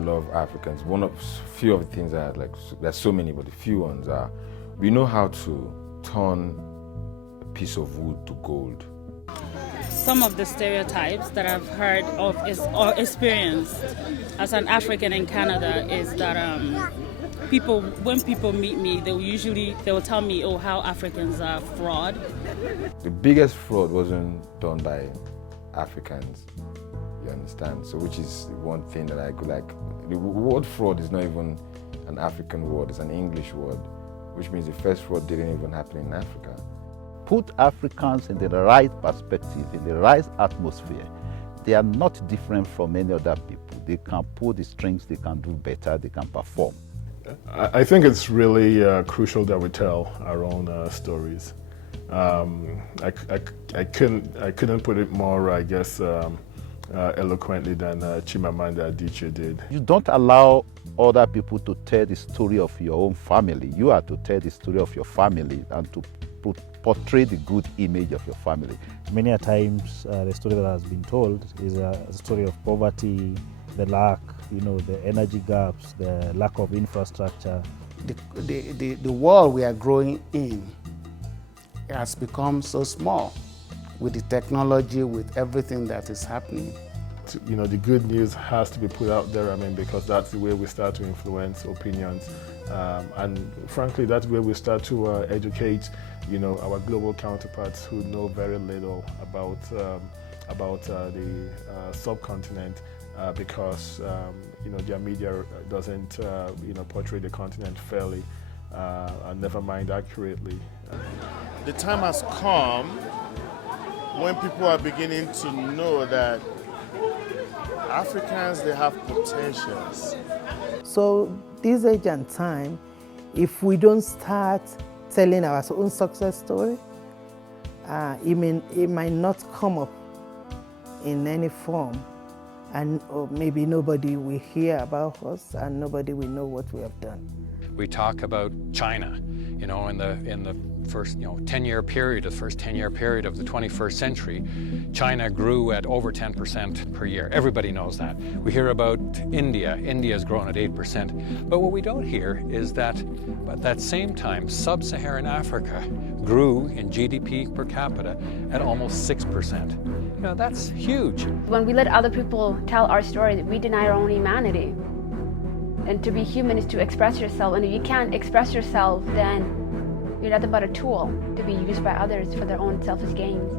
love Africans, one of few of the things that there's so many, but the few ones are, we know how to turn a piece of wood to gold. Some of the stereotypes that I've heard of or experienced as an African in Canada is that when people meet me, they will tell me, oh, how Africans are fraud. The biggest fraud wasn't done by Africans, you understand? So which is one thing that I could the word fraud is not even an African word, it's an English word, which means the first fraud didn't even happen in Africa. Put Africans in the right perspective, in the right atmosphere. They are not different from any other people. They can pull the strings, they can do better, they can perform. I think it's really crucial that we tell our own stories. I couldn't put it more, I guess, eloquently than Chimamanda Adichie did. You don't allow other people to tell the story of your own family. You are to tell the story of your family and to portray the good image of your family. Many a times the story that has been told is a story of poverty, the lack, the energy gaps, the lack of infrastructure. The world we are growing in has become so small with the technology, with everything that is happening. The good news has to be put out there, because that's the way we start to influence opinions. And frankly, that's where we start to educate, our global counterparts who know very little about the subcontinent because, their media doesn't, portray the continent fairly and never mind accurately. The time has come when people are beginning to know that Africans, they have potentials. So this age and time, if we don't start telling our own success story, it might not come up in any form, or maybe nobody will hear about us and nobody will know what we have done. We talk about China, in the first 10-year period, the first 10-year period of the 21st century, China grew at over 10% per year. Everybody knows that. We hear about India. India's grown at 8%. But what we don't hear is that at that same time, sub-Saharan Africa grew in GDP per capita at almost 6%. That's huge. When we let other people tell our story, we deny our own humanity. And to be human is to express yourself. And if you can't express yourself, then you're nothing but a tool to be used by others for their own selfish gains.